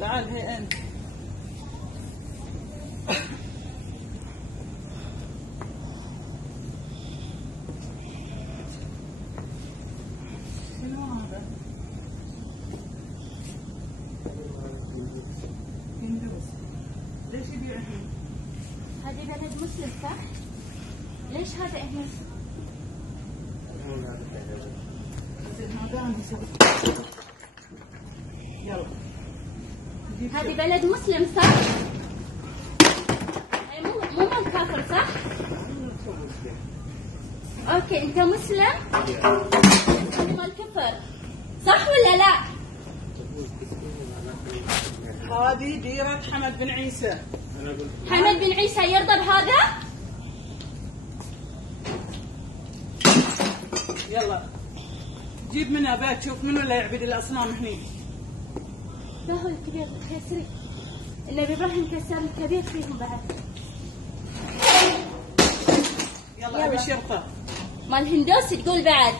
تعال هي انت. شنو هذا؟ هندوس. ليش يبيع هنا؟ هذه بلد مسلم صح؟ ليش هذا هنا؟ يلا. هذه بلد مسلم صح؟ أي مو مال كافر صح؟ اوكي انت مسلم؟ هذه مال كفر صح ولا لا؟ هذه ديرة حمد بن عيسى. حمد بن عيسى يرضى بهذا؟ يلا جيب منها بيت شوف منو اللي يعبد الاصنام هني. لا هو الكبير كسري. النبي ابراهيم كسر الكبير فيهم بعد. يلا ابي شرطه. مال هندوسي تقول بعد.